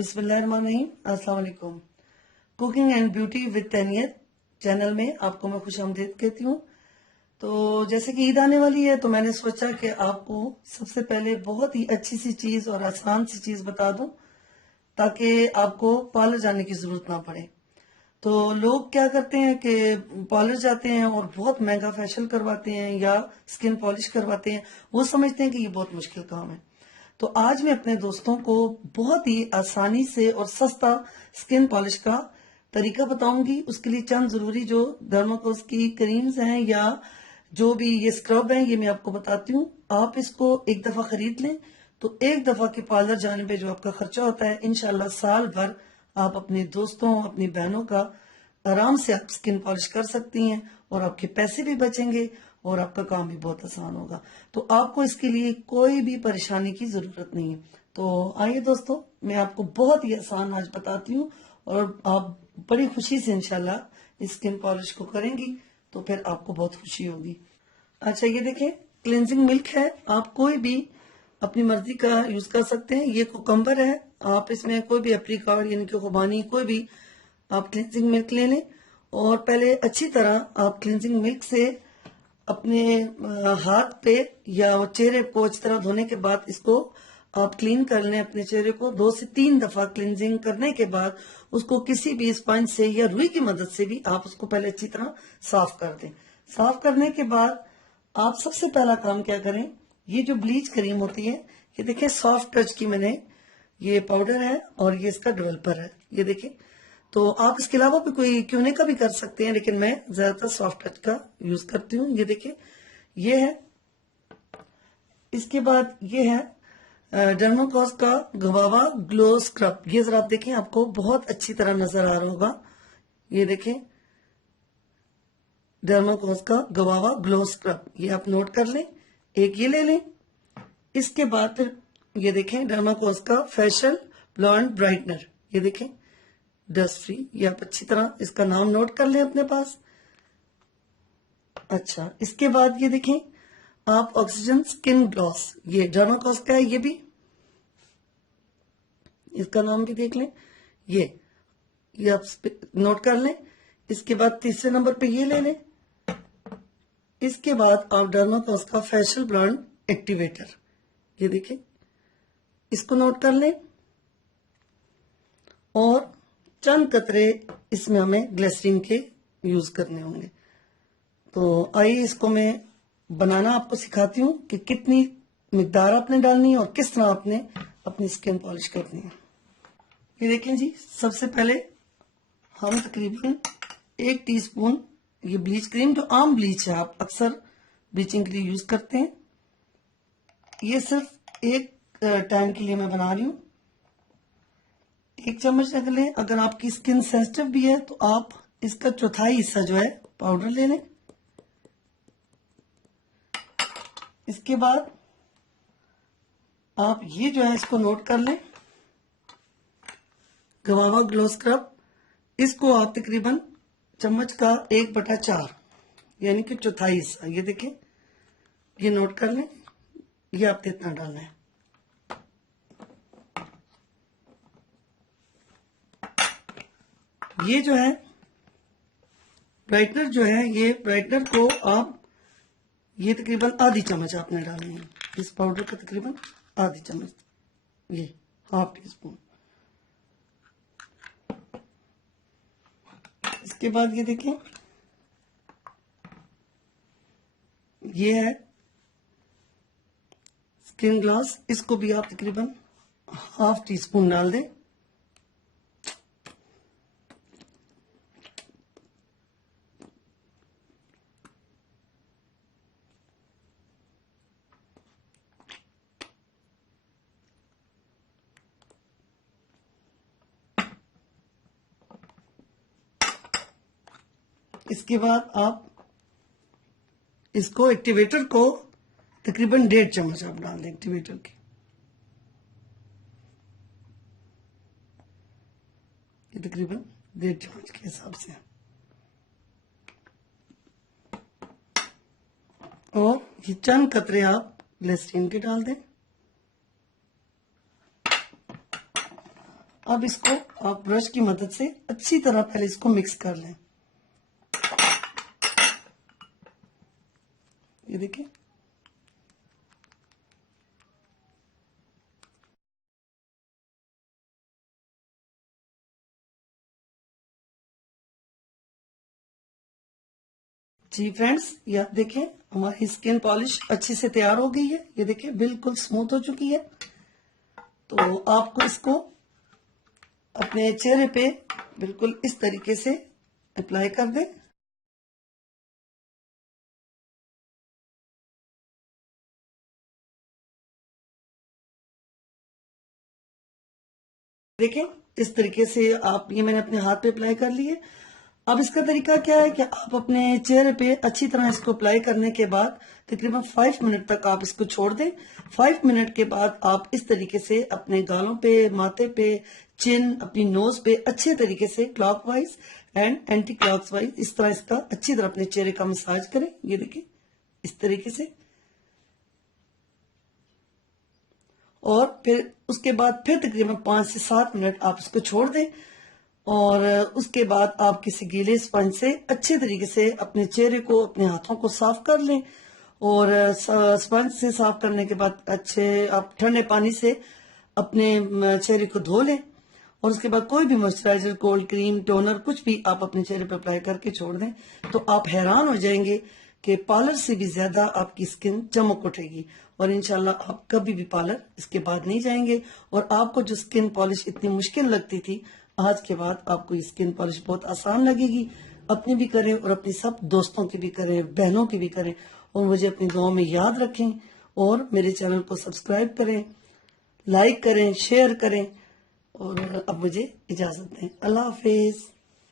बिस्मिल्लाहिर्रहमानिर्रहीम। अस्सलाम वालेकुम। Cooking and beauty with Tainiyat channel में आपको मैं खुशामदीद कहती हूँ। तो जैसे कि ईद आने वाली है तो मैंने सोचा कि आपको सबसे पहले बहुत ही अच्छी सी चीज और आसान सी चीज बता दूं ताकि आपको पार्लर जाने की जरूरत ना पड़े। तो लोग क्या करते हैं कि पार्लर जाते हैं और बहुत महंगा फेशियल करवाते हैं या स्किन पॉलिश करवाते हैं। वो समझते हैं कि ये बहुत मुश्किल काम है। तो आज मैं अपने दोस्तों को बहुत ही आसानी से और सस्ता स्किन पॉलिश का तरीका बताऊंगी। उसके लिए चंद जरूरी जो डर्माकोस की क्रीम्स हैं या जो भी ये स्क्रब हैं ये मैं आपको बताती हूँ। आप इसको एक दफा खरीद लें तो एक दफा के पार्लर जाने पे जो आपका खर्चा होता है इंशाल्लाह साल भर आप अपने दोस्तों अपनी बहनों का आराम से आप स्किन पॉलिश कर सकती हैं और आपके पैसे भी बचेंगे और आपका काम भी बहुत आसान होगा। तो आपको इसके लिए कोई भी परेशानी की जरूरत नहीं है। तो आइए दोस्तों, मैं आपको बहुत ही आसान आज बताती हूँ और आप बड़ी खुशी से इंशाल्लाह इस स्किन पॉलिश को करेंगी तो फिर आपको बहुत खुशी होगी। अच्छा, ये देखें, क्लिनजिंग मिल्क है। आप कोई भी अपनी मर्जी का यूज कर सकते हैं। ये कोकम्बर है, आप इसमें कोई भी एप्रीकॉट यानी कि खुबानी कोई भी आप क्लिनजिंग मिल्क ले लें और पहले अच्छी तरह आप क्लिनजिंग मिल्क से अपने हाथ पे या चेहरे को अच्छी तरह धोने के बाद इसको आप क्लीन कर लें। अपने चेहरे को 2 से 3 दफा क्लिनजिंग करने के बाद उसको किसी भी स्पंज से या रुई की मदद से भी आप उसको पहले अच्छी तरह साफ कर दें। साफ करने के बाद आप सबसे पहला काम क्या करें, ये जो ब्लीच क्रीम होती है, ये देखिए सॉफ्ट टच की मैंने ये पाउडर है और ये इसका डेवलपर है। ये देखिए, तो आप इसके अलावा भी कोई क्यूने का भी कर सकते हैं लेकिन मैं ज्यादातर सॉफ्ट टच का यूज करती हूँ। ये देखिए, ये है। इसके बाद ये है डर्माकोस का गवावा ग्लो स्क्रब। ये जरा आप देखें, आपको बहुत अच्छी तरह नजर आ रहा होगा। ये देखें, डर्माकोस का गवावा ग्लो स्क्रब, ये आप नोट कर लें। एक ये ले लें। इसके बाद फिर ये देखें डर्माकोस का फेशियल ब्लॉन्ड ब्राइटनर। ये देखें डस्ट फ्री, ये आप अच्छी तरह इसका नाम नोट कर लें अपने पास। अच्छा, इसके बाद ये देखें आप ऑक्सीजन स्किन ग्लॉस, ये डर्माकोस का है, ये भी इसका नाम भी देख लें। ये आप नोट कर लें। इसके बाद तीसरे नंबर पे ये ले लें। इसके बाद आप डर्माकोस का फेशियल ब्लॉन्ड एक्टिवेटर, ये देखें, इसको नोट कर लें। और चंद कतरे इसमें हमें ग्लिसरीन के यूज करने होंगे। तो आइए इसको मैं बनाना आपको सिखाती हूँ कि कितनी मिकदार आपने डालनी है और किस तरह आपने अपनी स्किन पॉलिश करनी है। ये देखें जी, सबसे पहले हम तकरीबन 1 टीस्पून ये ब्लीच क्रीम, जो आम ब्लीच है आप अक्सर ब्लीचिंग के लिए यूज करते हैं, ये सिर्फ एक टाइम के लिए मैं बना रही हूँ। 1 चम्मच रख लें। अगर आपकी स्किन सेंसिटिव भी है तो आप इसका चौथाई हिस्सा जो है पाउडर ले लें। इसके बाद आप ये जो है इसको नोट कर लें, गवावा ग्लो स्क्रब, इसको आप तकरीबन चम्मच का 1/4 यानी कि चौथाई हिस्सा, ये देखें, ये नोट कर लें। ये आपने इतना डालना है। ये जो है ब्राइटनर जो है, ये ब्राइटनर को आप ये तकरीबन आधी चम्मच आपने डालनी है। इस पाउडर का तकरीबन आधी चम्मच, ये ½ टीस्पून। इसके बाद ये देखें, ये है स्किन ग्लास, इसको भी आप तकरीबन ½ टीस्पून डाल दें। इसके बाद आप इसको एक्टिवेटर को तकरीबन 1.5 चम्मच आप डाल दें एक्टिवेटर की। ये तकरीबन 1.5 चम्मच के हिसाब से। और ये चंद कतरे आप ग्लिसरीन के डाल दें। अब इसको आप ब्रश की मदद से अच्छी तरह पहले इसको मिक्स कर लें। ये देखिए, जी फ्रेंड्स, ये आप देखें हमारी स्किन पॉलिश अच्छे से तैयार हो गई है। ये देखिए बिल्कुल स्मूथ हो चुकी है। तो आपको इसको अपने चेहरे पे बिल्कुल इस तरीके से अप्लाई कर दें। देखें इस तरीके से आप, ये मैंने अपने हाथ पे अप्लाई कर लिए। अब इसका तरीका क्या है कि आप अपने चेहरे पे अच्छी तरह इसको अप्लाई करने के बाद तकरीबन 5 मिनट तक आप इसको छोड़ दें। 5 मिनट के बाद आप इस तरीके से अपने गालों पे, माथे पे, चिन, अपनी नोज पे अच्छे तरीके से क्लॉकवाइज एंड एंटी क्लॉकवाइज इस तरह इसका अच्छी तरह अपने चेहरे का मसाज करें। ये देखिए इस तरीके से। और फिर उसके बाद फिर तकरीबन 5 से 7 मिनट आप इसको छोड़ दें। और उसके बाद आप किसी गीले स्पंज से अच्छे तरीके से अपने चेहरे को, अपने हाथों को साफ कर लें। और स्पंज से साफ करने के बाद अच्छे आप ठंडे पानी से अपने चेहरे को धो लें। और उसके बाद कोई भी मॉइस्चराइजर, कोल्ड क्रीम, टोनर कुछ भी आप अपने चेहरे पर अप्लाई करके छोड़ दें। तो आप हैरान हो जाएंगे कि पार्लर से भी ज्यादा आपकी स्किन चमक उठेगी। और इंशाल्लाह आप कभी भी पार्लर इसके बाद नहीं जाएंगे। और आपको जो स्किन पॉलिश इतनी मुश्किल लगती थी, आज के बाद आपको ये स्किन पॉलिश बहुत आसान लगेगी। अपनी भी करें और अपनी सब दोस्तों की भी करें, बहनों की भी करें। और मुझे अपनी दुआओं में याद रखें। और मेरे चैनल को सब्सक्राइब करें, लाइक करें, शेयर करें। और अब मुझे इजाजत दें। अल्लाह हाफिज।